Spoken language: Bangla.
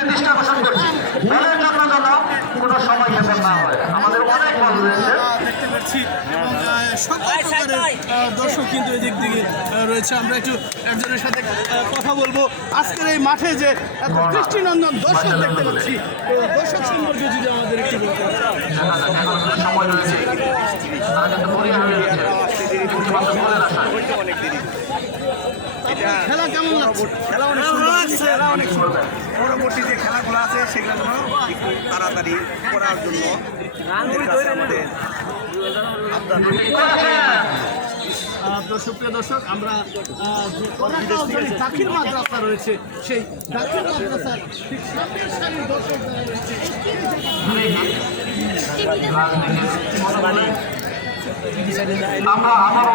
একটি দৃষ্টি আকর্ষণ করছি যেন কোনো সময় না হয়। আমাদের অনেক বল রয়েছে। দর্শক কিন্তু এদিক দিকে আহ, রয়েছে। আমরা একটু একজনের সাথে কথা বলব। আজকের এই মাঠে যে এত দৃষ্টিনন্দন দর্শক দেখতে পাচ্ছি তো দর্শক সম্পর্কে যদি আমাদের একটু বলতে হয়ে। খেলা কেমন লাগছে? খেলা অনেক সুন্দর। খেলা অনেক সুন্দর। পরবর্তী যে খেলাগুলো আছে সেগুলো যেন একটু তাড়াতাড়ি করার জন্য আমাদের সুপ্রিয় দর্শক আমরা দাখিল মাদ্রাসা রয়েছে সেই দাখিল মাদ্রাসার ঠিক সামনের সারির দর্শক যারা রয়েছে আমরা আবারও